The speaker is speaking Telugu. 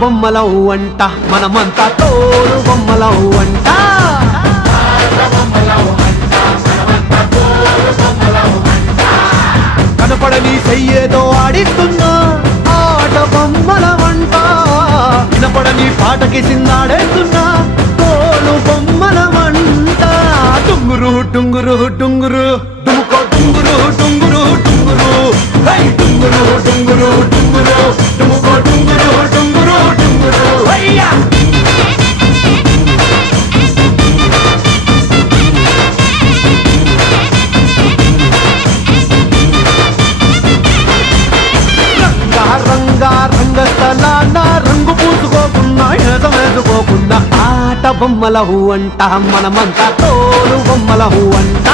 బొమ్మలవు అంట మనమంతా తోలు బొమ్మలవు అంట కనపడని చెయ్యేదో ఆడిస్తున్నా ఆట బొమ్మల వంట వినపడని పాటకి సిందాడేస్తున్నా తోలు బొమ్మల వంట టుంగురు టుంగురు టుంగురు డుముకో టుంగురు టుంగురు టుంగురు హై టుంగురు టుంగురు టుంగురు డుముకో టుంగురు టుంగురు టుంగురు హయ్యా రంగస్థలాన రంగు పూసుకోకున్నా ఏదం వేసుకోకుండా ఆట బొమ్మలహు అంట మనమంతా తోలు బొమ్మలహు అంట